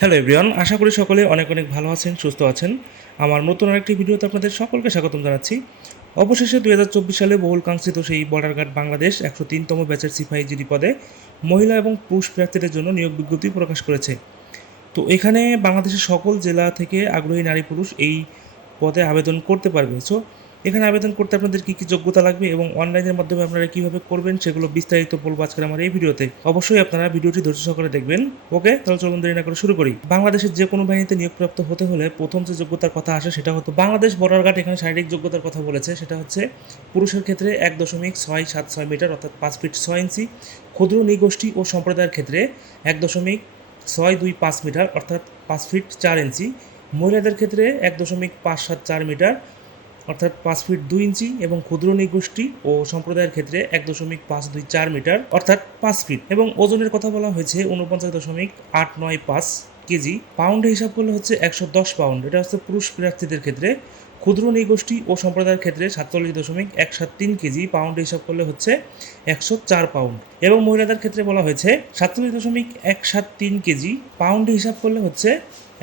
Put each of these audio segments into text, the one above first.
Hello everyone, আশা করি সকলে অনেক অনেক ভালো আছেন, সুস্থ আছেন। আমার নতুন আরেকটি ভিডিওতে আপনাদের সকলকে স্বাগতম জানাচ্ছি। অবশেষে 2024 সালে বহুল কাঙ্ক্ষিত সেই বর্ডার গার্ড বাংলাদেশ 103তম ব্যাচের সিপাহী জিডি পদে মহিলা এবং পুরুষ প্রার্থীদের জন্য নিয়োগ বিজ্ঞপ্তি প্রকাশ করেছে। তো এখানে বাংলাদেশের সকল জেলা থেকে আগ্রহী নারী পুরুষ এই পদে আবেদন করতে পারবে। সো এখানে আবেদন করতে আপনাদের কী কী যোগ্যতা লাগবে এবং অনলাইনের মাধ্যমে আপনারা কীভাবে করবেন সেগুলো বিস্তারিত বলবো আজকের আমার এই ভিডিওতে। অবশ্যই আপনারা ভিডিওটি ধৈর্য সহকারে দেখবেন। ওকে, তাহলে চলুন দেরি না করে শুরু করি। বাংলাদেশের যে কোনো বাহিনীতে নিয়োগপ্রাপ্ত হতে হলে প্রথম যে যোগ্যতার কথা আসে সেটা হতো বাংলাদেশ বর্ডার গার্ড এখানে শারীরিক যোগ্যতার কথা বলেছে। সেটা হচ্ছে পুরুষের ক্ষেত্রে 1.676 মিটার অর্থাৎ 5 ফিট 6 ইঞ্চি, ক্ষুদ্র নৃগোষ্ঠী ও সম্প্রদায়ের ক্ষেত্রে 1.625 মিটার অর্থাৎ 5 ফিট 4 ইঞ্চি, মহিলাদের ক্ষেত্রে 1.574 মিটার অর্থাৎ 5 ফিট 2 ইঞ্চি এবং ক্ষুদ্র নৃগোষ্ঠী ও সম্প্রদায়ের ক্ষেত্রে 1.524 মিটার অর্থাৎ 5 ফিট। এবং ওজনের কথা বলা হয়েছে 49.895 কেজি। পাউন্ডে হিসাব করলে হচ্ছে 110 পাউন্ড। এটা হচ্ছে পুরুষ প্রার্থীদের ক্ষেত্রে। ক্ষুদ্র নৃগোষ্ঠী ও সম্প্রদায়ের ক্ষেত্রে 47.173 কেজি, পাউন্ডে হিসাব করলে হচ্ছে 104 পাউন্ড। এবং মহিলাদের ক্ষেত্রে বলা হয়েছে 47.173 কেজি, পাউন্ডে হিসাব করলে হচ্ছে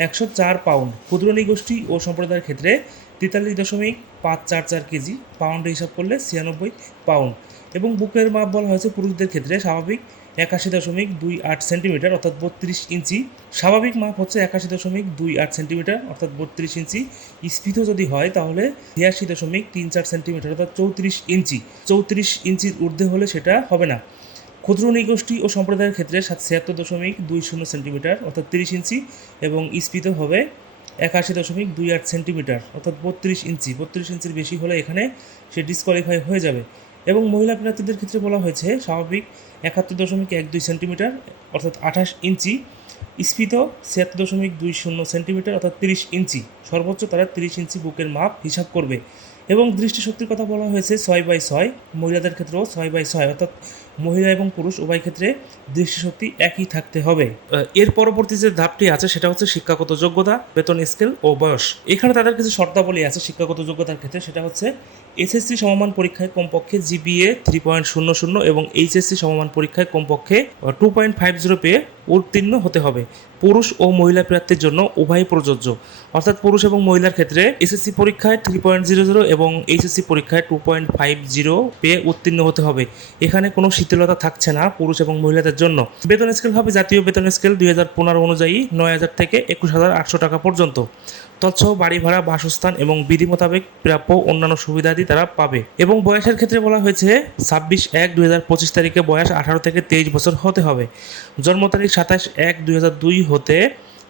104 পাউন্ড। ক্ষুদ্র নৃগোষ্ঠী ও সম্প্রদায়ের ক্ষেত্রে 43.544 কেজি, পাউন্ডে হিসাব করলে 96 পাউন্ড। এবং বুকের মাপ বলা হয়েছে পুরুষদের ক্ষেত্রে স্বাভাবিক 81.28 সেন্টিমিটার অর্থাৎ 32 ইঞ্চি, স্বাভাবিক মাপ হচ্ছে 81.28 সেন্টিমিটার অর্থাৎ 32 ইঞ্চি। স্ফীত যদি হয় তাহলে 82.34 সেন্টিমিটার অর্থাৎ 34 ইঞ্চি। 34 ইঞ্চির ঊর্ধ্বে হলে সেটা হবে না। ক্ষুদ্র নৃগোষ্ঠী ও সম্প্রদায়ের ক্ষেত্রে 76.20 সেন্টিমিটার অর্থাৎ 30 ইঞ্চি এবং স্ফীত হবে 81.28 সেন্টিমিটার অর্থাৎ 32 ইঞ্চি। 32 ইঞ্চির বেশি হলে এখানে সে ডিসকোয়ালিফাই হয়ে যাবে। এবং মহিলা প্রার্থীদের ক্ষেত্রে বলা হয়েছে স্বাভাবিক 71.12 সেন্টিমিটার অর্থাৎ 28 ইঞ্চি, স্ফীত 76.20 সেন্টিমিটার অর্থাৎ 30 ইঞ্চি। সর্বোচ্চ তারা 30 ইঞ্চি বুকের মাপ হিসাব করবে। এবং দৃষ্টিশক্তির কথা বলা হয়েছে 6/6, মহিলাদের ক্ষেত্রেও 6/6 অর্থাৎ মহিলা এবং পুরুষ উভয় ক্ষেত্রে দৃষ্টিশক্তি একই থাকতে হবে। এর পরবর্তী যে ধাপটি আছে সেটা হচ্ছে শিক্ষাগত যোগ্যতা, বেতন স্কেল ও বয়স। এখানে তাদের কিছু শর্তাবলী আছে শিক্ষাগত যোগ্যতার ক্ষেত্রে। সেটা হচ্ছে এসএসসি সমমান পরীক্ষায় কমপক্ষে জিপিএ 3.00 এবং এইচএসসি সমমান পরীক্ষায় কমপক্ষে 2.50 পেয়ে উত্তীর্ণ হতে হবে। পুরুষ ও মহিলা প্রার্থীর জন্য উভয় প্রযোজ্য, অর্থাৎ পুরুষ এবং মহিলার ক্ষেত্রে এসএসসি পরীক্ষায় 3.00 এবং এইচএসসি পরীক্ষায় 2.50 পেয়ে উত্তীর্ণ হতে হবে। এখানে কোনো শিথিলতা থাকছে না পুরুষ এবং মহিলাদের জন্য। বেতন স্কেল হবে জাতীয় বেতন স্কেল 2015 অনুযায়ী 9,000 থেকে 21,800 টাকা পর্যন্ত। তৎসহ বাড়ি ভাড়া, বাসস্থান এবং বিধি মোতাবেক প্রাপ্য অন্যান্য সুবিধাদি তারা পাবে। এবং বয়সের ক্ষেত্রে বলা হয়েছে 26/1/2025 তারিখে বয়স 18 থেকে 23 বছর হতে হবে। জন্ম তারিখ 27/1/2002 হতে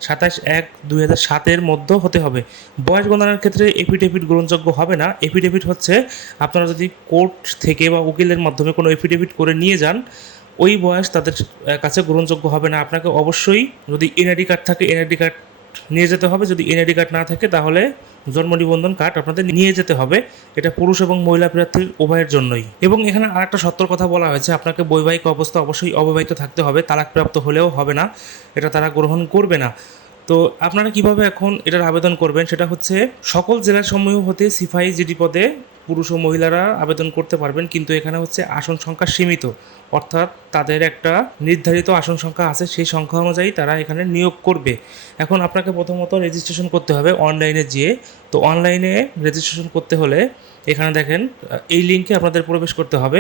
27/1/2007 মধ্যে হতে হবে। বয়স গণনার ক্ষেত্রে এফিডেভিট গ্রহণযোগ্য হবে না। এফিডেভিট হচ্ছে আপনারা যদি কোর্ট থেকে বা উকিলের মাধ্যমে কোনো এফিডেভিট করে নিয়ে যান, ওই বয়স তাদের কাছে গ্রহণযোগ্য হবে না। আপনাকে অবশ্যই যদি এনআইডি কার্ড থাকে এনআইডি কার্ড নিয়ে যেতে হবে, যদি এনআইডি কার্ড না থাকে তাহলে জন্ম নিবন্ধন কার্ড আপনাদের নিয়ে যেতে হবে। এটা পুরুষ এবং মহিলা প্রার্থীর উভয়ের জন্যই। এবং এখানে আরেকটা সতর্ক কথা বলা হয়েছে, আপনাকে বৈবাহিক অবস্থা অবশ্যই অবিবাহিত থাকতে হবে, তালাকপ্রাপ্ত হলেও হবে না, এটা তারা গ্রহণ করবে না। তো আপনারা কিভাবে এখন এটার আবেদন করবেন সেটা হচ্ছে সকল জেলাসমূহ হতে সিপাহী জিডি পদে পুরুষ ও মহিলারা আবেদন করতে পারবেন, কিন্তু এখানে হচ্ছে আসন সংখ্যা সীমিত, অর্থাৎ তাদের একটা নির্ধারিত আসন সংখ্যা আছে, সেই সংখ্যা অনুযায়ী তারা এখানে নিয়োগ করবে। এখন আপনাকে প্রথমত রেজিস্ট্রেশন করতে হবে অনলাইনে যেয়ে। তো অনলাইনে রেজিস্ট্রেশন করতে হলে এখানে দেখেন এই লিঙ্কে আপনাদের প্রবেশ করতে হবে,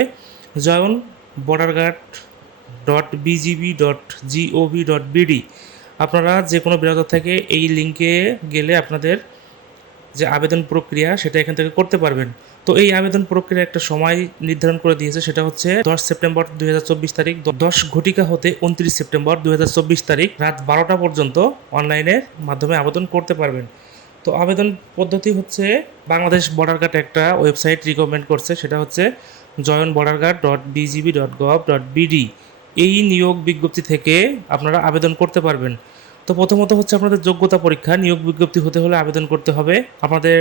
joinborderguard.bgb.gov.bd। আপনারা যে কোনো ব্রাউজার থেকে এই লিঙ্কে গেলে আপনাদের যে আবেদন প্রক্রিয়া সেটা এখান থেকে করতে পারবেন। তো এই আবেদন প্রক্রিয়ার একটা সময় নির্ধারণ করে দিয়েছে, সেটা হচ্ছে 10 সেপ্টেম্বর 2024 তারিখ 10 ঘটিকা হতে 29 সেপ্টেম্বর 2024 তারিখ রাত 12টা পর্যন্ত অনলাইনের মাধ্যমে আবেদন করতে পারবেন। তো আবেদন পদ্ধতি হচ্ছে বাংলাদেশ বর্ডার গার্ড একটা ওয়েবসাইট রিকমেন্ড করছে, সেটা হচ্ছে joinborderguard.bgb.gov.bd। এই নিয়োগ বিজ্ঞপ্তি থেকে আপনারা আবেদন করতে পারবেন। তো প্রথমত হচ্ছে আপনাদের যোগ্যতা পরীক্ষা। নিয়োগ বিজ্ঞপ্তি হতে হলে আবেদন করতে হবে, আপনাদের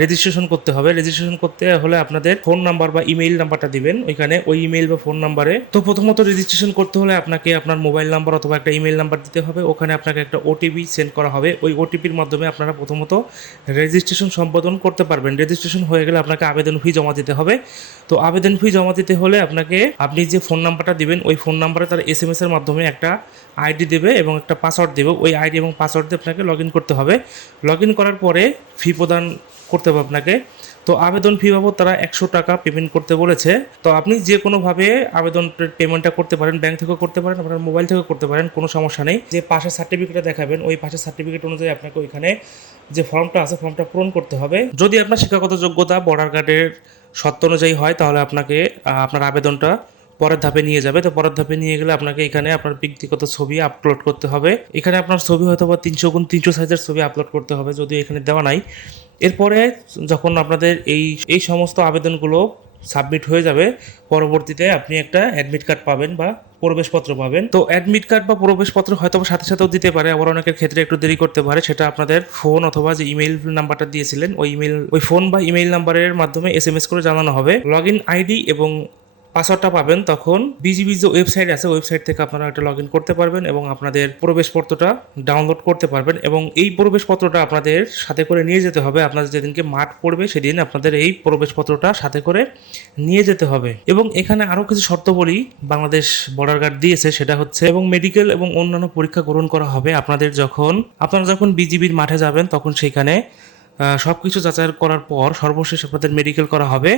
রেজিস্ট্রেশন করতে হবে। রেজিস্ট্রেশন করতে হলে আপনাদের ফোন নাম্বার বা ইমেইল নাম্বারটা দিবেন ওইখানে, ওই ইমেইল বা ফোন নাম্বারে। তো প্রথমত রেজিস্ট্রেশন করতে হলে আপনাকে আপনার মোবাইল নাম্বার অথবা একটা ইমেইল নাম্বার দিতে হবে। ওখানে আপনাকে একটা ওটিপি সেন্ড করা হবে, ওই ওটিপির মাধ্যমে আপনারা প্রথমত রেজিস্ট্রেশন সম্পাদন করতে পারবেন। রেজিস্ট্রেশন হয়ে গেলে আপনাকে আবেদন ফি জমা দিতে হবে। তো আবেদন ফি জমা দিতে হলে আপনাকে আপনি যে ফোন নাম্বারটা দিবেন ওই ফোন নাম্বারে তার এসএমএস এর মাধ্যমে একটা আইডি দেবে এবং একটা পাসওয়ার্ড দেবে। দেবো ওই আইডি এবং পাসওয়ার্ড দিয়ে আপনাকে লগ ইন করতে হবে। লগ ইন করার পরে ফি প্রদান করতে হবে আপনাকে। তো আবেদন ফি বাবদ তারা 100 টাকা পেমেন্ট করতে বলেছে। তো আপনি যে কোনোভাবে আবেদন পেমেন্টটা করতে পারেন, ব্যাংক থেকেও করতে পারেন, আপনার মোবাইল থেকেও করতে পারেন, কোনো সমস্যা নেই। যে পাশের সার্টিফিকেটটা দেখাবেন ওই পাশের সার্টিফিকেট অনুযায়ী আপনাকে ওইখানে যে ফর্মটা আছে ফর্মটা পূরণ করতে হবে। যদি আপনার শিক্ষাগত যোগ্যতা ভোটার কার্ডের শর্ত অনুযায়ী হয় তাহলে আপনাকে আপনার আবেদনটা পরের ধাপে নিয়ে যাবে। তো পরের ধাপে নিয়ে গেলে আপনাকে এখানে আপনার ব্যক্তিগত ছবি আপলোড করতে হবে। এখানে আপনার ছবি হয়তো বা 300x300 সাইজের ছবি আপলোড করতে হবে, যদিও এখানে দেওয়া নাই। এরপরে যখন আপনাদের এই সমস্ত আবেদনগুলো সাবমিট হয়ে যাবে, পরবর্তীতে আপনি একটা অ্যাডমিট কার্ড পাবেন বা প্রবেশপত্র পাবেন। তো অ্যাডমিট কার্ড বা প্রবেশপত্র হয়তো সাথে সাথেও দিতে পারে, আবার অনেকের ক্ষেত্রে একটু দেরি করতে পারে। সেটা আপনাদের ফোন অথবা যে ইমেইল নাম্বারটা দিয়েছিলেন ওই ফোন বা ইমেইল নাম্বারের মাধ্যমে SMS করে জানানো হবে। লগ ইন আইডি এবং পাসওয়ার্ডটা পাবেন তখন বিজিবির যে ওয়েবসাইট আছে ওয়েবসাইট থেকে আপনারা একটা লগ ইন করতে পারবেন এবং আপনাদের প্রবেশপত্রটা ডাউনলোড করতে পারবেন। এবং এই প্রবেশপত্রটা আপনাদের সাথে করে নিয়ে যেতে হবে। আপনাদের যেদিনকে মাঠ পড়বে সেদিন আপনাদের এই প্রবেশপত্রটা সাথে করে নিয়ে যেতে হবে। এবং এখানে আরও কিছু শর্তাবলী বাংলাদেশ বর্ডার গার্ড দিয়েছে, সেটা হচ্ছে এবং মেডিকেল এবং অন্যান্য পরীক্ষা গ্রহণ করা হবে আপনারা যখন বিজিবির মাঠে যাবেন তখন সেখানে সব কিছু যাচাই করার পর সর্বশেষ আপনাদের মেডিকেল করা হবে।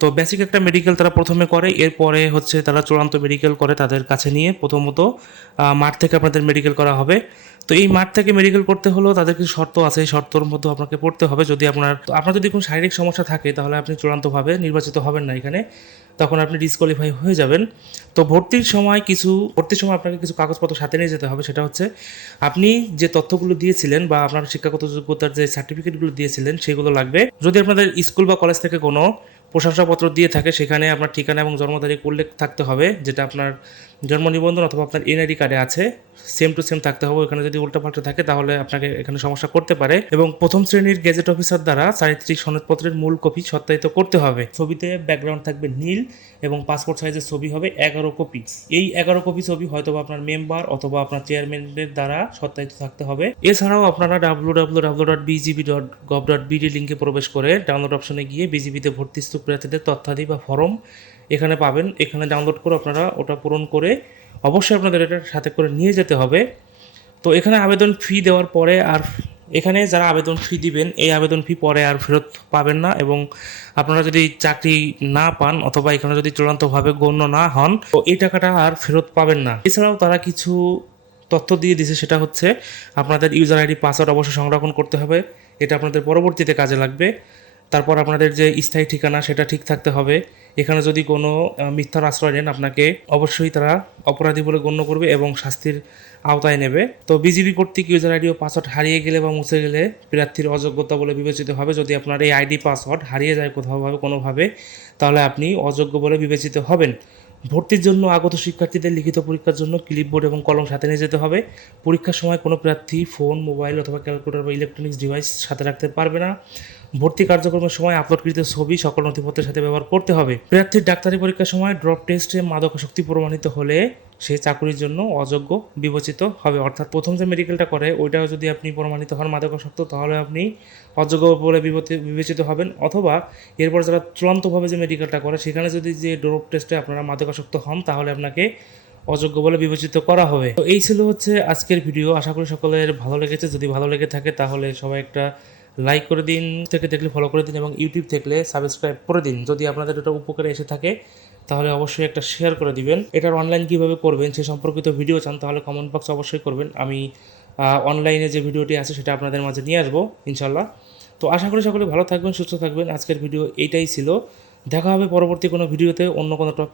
তো বেসিক একটা মেডিকেল তারা প্রথমে করে, এরপরে হচ্ছে তারা চূড়ান্ত মেডিকেল করে তাদের কাছে নিয়ে প্রথমত মাঠ থেকে আপনাদের মেডিকেল করা হবে। তো এই মাঠ থেকে মেডিকেল করতে হলেও তাদের কিছু শর্ত আছে, এই শর্তর মধ্যে আপনাকে পড়তে হবে। যদি আপনার যদি কোনো শারীরিক সমস্যা থাকে তাহলে আপনি চূড়ান্তভাবে নির্বাচিত হবেন না এখানে, তখন আপনি ডিসকোয়ালিফাই হয়ে যাবেন। তো ভর্তির সময় আপনাকে কিছু কাগজপত্র সাথে নিয়ে যেতে হবে। সেটা হচ্ছে আপনি যে তথ্যগুলো দিয়েছিলেন বা আপনার শিক্ষাগত যোগ্যতার যে সার্টিফিকেটগুলো দিয়েছিলেন সেগুলো লাগবে। যদি আপনাদের স্কুল বা কলেজ থেকে কোনো প্রশংসাপত্র দিয়ে থাকে সেখানে আপনার ঠিকানা এবং জন্ম তারিখ উল্লেখ থাকতে হবে, যেটা আপনার জন্ম নিবন্ধন অথবা আপনার এনআইডি কার্ডে আছে, সেম টু সেম থাকতে হবে। ওখানে যদি উল্টাপাল্টা থাকে তাহলে আপনাকে এখানে সমস্যা করতে পারে। এবং প্রথম শ্রেণীর গেজেট অফিসার দ্বারা চারিত্রিক সনদপত্রের মূল কপি সত্যায়িত করতে হবে। ছবিতে ব্যাকগ্রাউন্ড থাকবে নীল এবং পাসপোর্ট সাইজের ছবি হবে 11 কপি। এই 11 কপি ছবি হয়তো আপনার মেম্বার অথবা আপনার চেয়ারম্যানের দ্বারা সত্যায়িত থাকতে হবে। এছাড়াও আপনারা www.bgb.gov.bd লিঙ্কে প্রবেশ করে ডাউনলোড অপশনে গিয়ে বিজিবিতে ভর্তি ইচ্ছুক প্রার্থীদের তথ্যাদি বা ফর্ম এখানে পাবেন। এখানে ডাউনলোড করে আপনারা ওটা পূরণ করে অবশ্যই আপনাদের এটা সাথে করে নিয়ে যেতে হবে। তো এখানে আবেদন ফি দেওয়ার পরে এখানে যারা আবেদন ফি দিবেন এই আবেদন ফি পরে আর ফেরত পাবেন না। এবং আপনারা যদি চাকরি না পান অথবা এখানে যদি চূড়ান্তভাবে গণ্য না হন তো এই টাকাটা আর ফেরত পাবেন না। এছাড়াও তারা কিছু তথ্য দিয়ে দিয়েছে, সেটা হচ্ছে আপনাদের ইউজার আইডি পাসওয়ার্ড অবশ্যই সংরক্ষণ করতে হবে, এটা আপনাদের পরবর্তীতে কাজে লাগবে। তারপর আপনাদের যে স্থায়ী ঠিকানা সেটা ঠিক থাকতে হবে। এখানে যদি কোনো মিথ্যার আশ্রয় নেন আপনাকে অবশ্যই তারা অপরাধী বলে গণ্য করবে এবং শাস্তির আওতায় নেবে। তো বিজিবি কর্তৃক ইউজার আইডি ও পাসওয়ার্ড হারিয়ে গেলে বা মুছে গেলে প্রার্থীর অযোগ্যতা বলে বিবেচিত হবে। যদি আপনার এই আইডি পাসওয়ার্ড হারিয়ে যায় কোনোভাবে তাহলে আপনি অযোগ্য বলে বিবেচিত হবেন। ভর্তির জন্য আগত শিক্ষার্থীদের লিখিত পরীক্ষার জন্য ক্লিপবোর্ড এবং কলম সাথে নিয়ে যেতে হবে। পরীক্ষার সময় কোনো প্রার্থী ফোন, মোবাইল অথবা ক্যালকুলেটর বা ইলেকট্রনিক্স ডিভাইস সাথে রাখতে পারবে না। ভর্তি কার্যক্রমের সময় আপলোডকৃত ছবি সকল নথিপত্রের সাথে ব্যবহার করতে হবে। প্রার্থীর ডাক্তারি পরীক্ষার সময় ড্রপ টেস্টে মাদকাসক্তি প্রমাণিত হলে সে চাকরির জন্য অযোগ্য বিবেচিত হবে। অর্থাৎ প্রথম যে মেডিকেলটা করে ওইটাও যদি আপনি প্রমাণিত হন মাদকাসক্ত তাহলে আপনি অযোগ্য বলে বিবেচিত হবেন। অথবা এরপর যারা চূড়ান্তভাবে যে মেডিকেলটা করে সেখানে যদি যে ড্রপ টেস্টে আপনারা মাদকাসক্ত হন তাহলে আপনাকে অযোগ্য বলে বিবেচিত করা হবে। তো এই ছিল হচ্ছে আজকের ভিডিও। আশা করি সকলের ভালো লেগেছে। যদি ভালো লেগে থাকে তাহলে সবাই একটা লাইক করে দিন, থেকে দেখলে ফলো করে দিন এবং ইউটিউব থেকে সাবস্ক্রাইব করে দিন। যদি আপনাদের এটা উপকারে এসে থাকে তাহলে অবশ্যই একটা শেয়ার করে দিবেন। এটার অনলাইন কীভাবে করবেন সে সম্পর্কিত ভিডিও চান তাহলে কমেন্ট বক্স অবশ্যই করবেন। আমি অনলাইনে যে ভিডিওটি আছে সেটা আপনাদের মাঝে নিয়ে আসবো ইনশাল্লাহ। তো আশা করি সকলে ভালো থাকবেন, সুস্থ থাকবেন। আজকের ভিডিও এইটাই ছিল। দেখা হবে পরবর্তী কোনো ভিডিওতে অন্য কোনো টপিক